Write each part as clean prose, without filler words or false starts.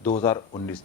2019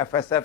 FSF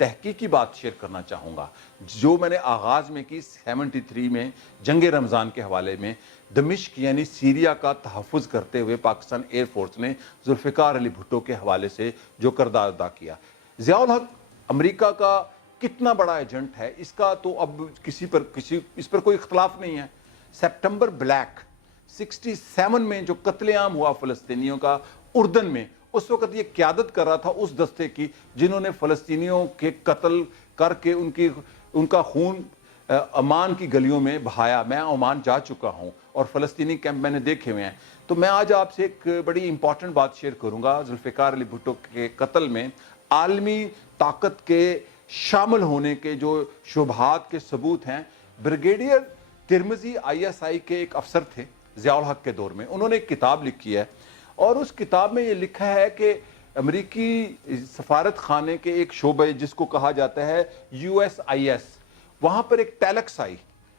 تحقیقی بات share کرنا چاہوں گا جو میں نے آغاز میں کی 73 میں جنگ رمضان کے حوالے میں دمشق یعنی سیریا کا تحفظ کرتے ہوئے پاکستان ایئر فورس نے ذوالفقار علی بھٹو کے حوالے سے جو کردار ادا کیا. ضیاء الحق امریکہ کا کتنا بڑا ایجنٹ ہے اس کا تو اب اس پر کوئی اختلاف نہیں ہے. سپٹمبر بلیک 67 میں جو قتل عام ہوا فلسطینیوں کا اردن میں، اس وقت یہ قیادت کر رہا تھا اس دستے کی جنہوں نے فلسطینیوں کے قتل کر کے ان کا خون عمان کی گلیوں میں بہایا. میں عمان جا چکا ہوں اور فلسطینی کیمپ میں نے دیکھے ہوئے ہیں. تو میں آج آپ سے ایک بڑی امپورٹنٹ بات شیئر کروں گا. ذوالفقار علی بھٹو کے قتل میں عالمی طاقت کے شامل ہونے کے جو شبہات کے ثبوت ہیں. بریگیڈیئر ترمزی ISI کے ایک افسر تھے ضیاء الحق کے دور میں، انہوں نے ایک کتاب لکھی ہے اور اس کتاب میں یہ لکھا ہے کہ امریکی سفارت خانے کے ایک شعبے جس کو کہا جاتا ہے USIS، وہاں پر ایک ٹیلکس آئی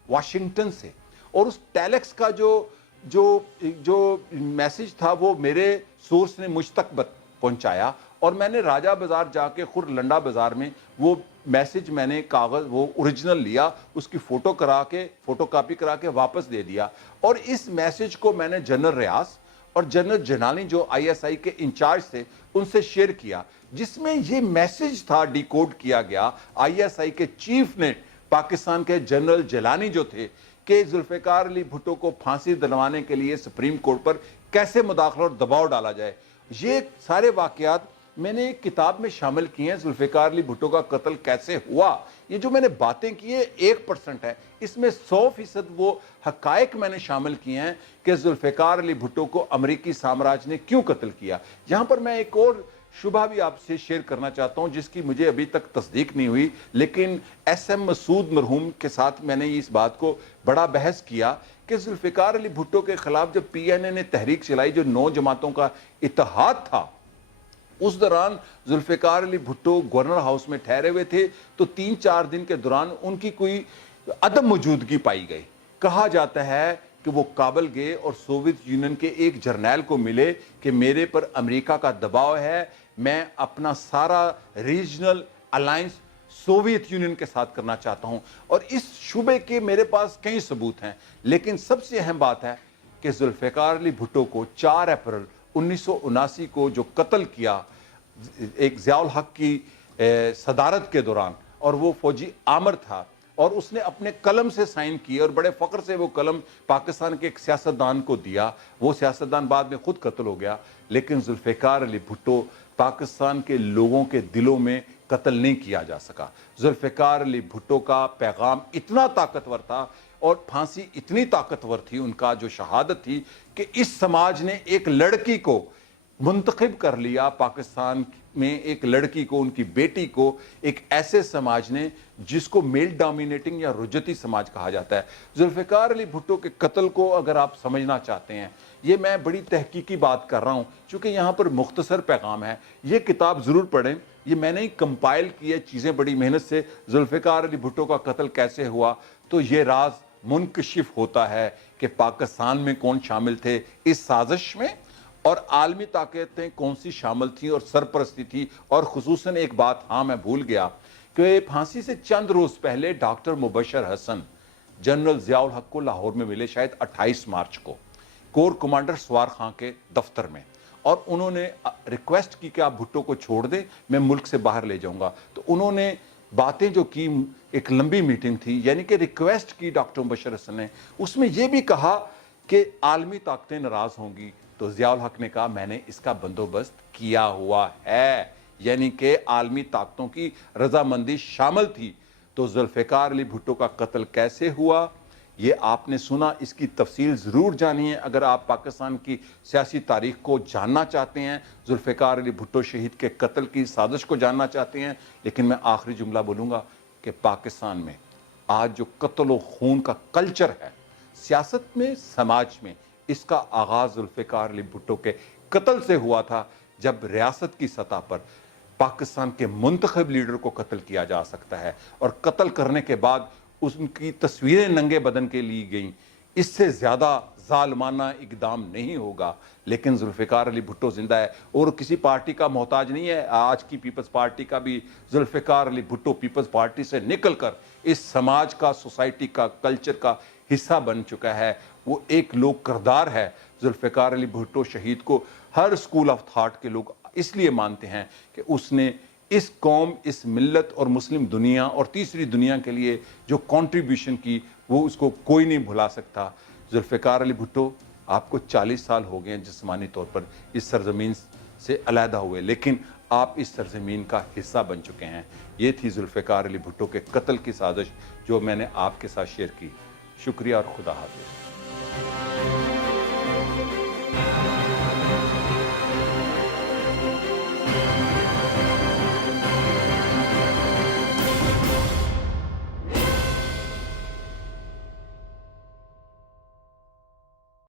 واشنگٹن سے، اور اس ٹیلکس کا جو میسج تھا وہ میرے سورس نے مجھ تک پہنچایا، اور میں نے راجہ بازار جا کے خود لنڈا بازار میں وہ میسج میں نے کاغذ وہ اوریجنل لیا، اس کی فوٹو کاپی کرا کے واپس دے دیا، اور اس میسج کو میں نے جنرل ریاض اور جنرل جنانی جو ISI کے انچارج تھے ان سے شیئر کیا، جس میں یہ میسج تھا ڈیکوڈ کیا گیا ISI کے چیف نے پاکستان کے جنرل جیلانی جو تھے کہ ذوالفقار علی بھٹو کو پھانسی دلوانے کے لیے سپریم کورٹ پر کیسے مداخلت اور دباؤ ڈالا جائے. یہ سارے واقعات میں نے ایک کتاب میں شامل کی ہیں. ذوالفقار علی بھٹو کا قتل کیسے ہوا، یہ جو میں نے باتیں کی ہے 1% ہے، اس میں 100% وہ حقائق میں نے شامل کیے ہیں کہ ذوالفقار علی بھٹو کو امریکی سامراج نے کیوں قتل کیا. یہاں پر میں ایک اور شبہ بھی آپ سے شیئر کرنا چاہتا ہوں جس کی مجھے ابھی تک تصدیق نہیں ہوئی، لیکن SM مسعود مرحوم کے ساتھ میں نے اس بات کو بڑا بحث کیا کہ ذوالفقار علی بھٹو کے خلاف جب PNA نے تحریک چلائی جو 9 جماعتوں کا اتحاد تھا، اس دوران ذوالفقار علی بھٹو گورنر ہاؤس میں ٹھہرے ہوئے تھے، تو 3-4 دن کے دوران ان کی کوئی عدم موجودگی پائی گئی. کہا جاتا ہے کہ وہ کابل گئے اور سوویت یونین کے ایک جرنیل کو ملے کہ میرے پر امریکہ کا دباؤ ہے، میں اپنا سارا ریجنل الائنس سوویت یونین کے ساتھ کرنا چاہتا ہوں. اور اس شبے کے میرے پاس کئی ثبوت ہیں، لیکن سب سے اہم بات ہے کہ ذوالفقار علی بھٹو کو 4 اپریل 1979 کو جو قتل کیا ایک ضیاء الحق کی صدارت کے دوران، اور وہ فوجی آمر تھا، اور اس نے اپنے قلم سے سائن کی اور بڑے فخر سے وہ قلم پاکستان کے ایک سیاستدان کو دیا. وہ سیاستدان بعد میں خود قتل ہو گیا، لیکن ذوالفقار علی بھٹو پاکستان کے لوگوں کے دلوں میں قتل نہیں کیا جا سکا. ذوالفقار علی بھٹو کا پیغام اتنا طاقتور تھا اور پھانسی اتنی طاقتور تھی، ان کا جو شہادت تھی، کہ اس سماج نے ایک لڑکی کو منتخب کر لیا، پاکستان میں ایک لڑکی کو، ان کی بیٹی کو، ایک ایسے سماج نے جس کو میل ڈومینیٹنگ یا رجتی سماج کہا جاتا ہے. ذوالفقار علی بھٹو کے قتل کو اگر آپ سمجھنا چاہتے ہیں، یہ میں بڑی تحقیقی بات کر رہا ہوں چونکہ یہاں پر مختصر پیغام ہے. یہ کتاب ضرور پڑھیں، یہ میں نے کمپائل کی ہے چیزیں بڑی محنت سے. ذوالفقار علی بھٹو کا قتل کیسے ہوا، تو یہ راز منکشف ہوتا ہے کہ پاکستان میں کون شامل تھے اس سازش میں، اور عالمی طاقتیں کون سی شامل تھیں اور سرپرستی تھی. اور خصوصاً ایک بات میں بھول گیا کہ پھانسی سے چند روز پہلے ڈاکٹر مبشر حسن جنرل ضیاء الحق کو لاہور میں ملے، شاید 28 مارچ کو، کور کمانڈر سوار خان کے دفتر میں، اور انہوں نے ریکویسٹ کی کہ آپ بھٹو کو چھوڑ دیں، میں ملک سے باہر لے جاؤں گا. تو انہوں نے باتیں جو کی، ایک لمبی میٹنگ تھی، یعنی کہ ریکویسٹ کی ڈاکٹر مبشر حسن نے، اس میں یہ بھی کہا کہ عالمی طاقتیں ناراض ہوں گی. تو ضیاء الحق نے کہا میں نے اس کا بندوبست کیا ہوا ہے، یعنی کہ عالمی طاقتوں کی رضامندی شامل تھی. تو ذوالفقار علی بھٹو کا قتل کیسے ہوا یہ آپ نے سنا، اس کی تفصیل ضرور جانیے اگر آپ پاکستان کی سیاسی تاریخ کو جاننا چاہتے ہیں، ذوالفقار علی بھٹو شہید کے قتل کی سازش کو جاننا چاہتے ہیں. لیکن میں آخری جملہ بولوں گا کہ پاکستان میں آج جو قتل و خون کا کلچر ہے سیاست میں، سماج میں، اس کا آغاز ذوالفقار علی بھٹو کے قتل سے ہوا تھا، جب ریاست کی سطح پر پاکستان کے منتخب لیڈر کو قتل کیا جا سکتا ہے، اور قتل کرنے کے بعد ان کی تصویریں ننگے بدن کے لی گئیں. اس سے زیادہ ظالمانہ اقدام نہیں ہوگا، لیکن ذوالفقار علی بھٹو زندہ ہے اور کسی پارٹی کا محتاج نہیں ہے۔ آج کی پیپلز پارٹی کا بھی ذوالفقار علی بھٹو پیپلز پارٹی سے نکل کر اس سماج کا، سوسائٹی کا، کلچر کا حصہ بن چکا ہے۔ وہ ایک لوگ کردار ہے۔ ذوالفقار علی بھٹو شہید کو ہر اسکول آف تھاٹ کے لوگ اس لیے مانتے ہیں کہ اس نے اس قوم، اس ملت اور مسلم دنیا اور تیسری دنیا کے لیے جو کنٹریبیوشن کی، وہ اس کو کوئی نہیں بھلا سکتا۔ ذوالفقار علی بھٹو، آپ کو 40 سال ہو گئے ہیں جسمانی طور پر اس سرزمین سے علیحدہ ہوئے، لیکن آپ اس سرزمین کا حصہ بن چکے ہیں۔ یہ تھی ذوالفقار علی بھٹو کے قتل کی سازش جو میں نے آپ کے ساتھ شیئر کی۔ شکریہ اور خدا حافظ۔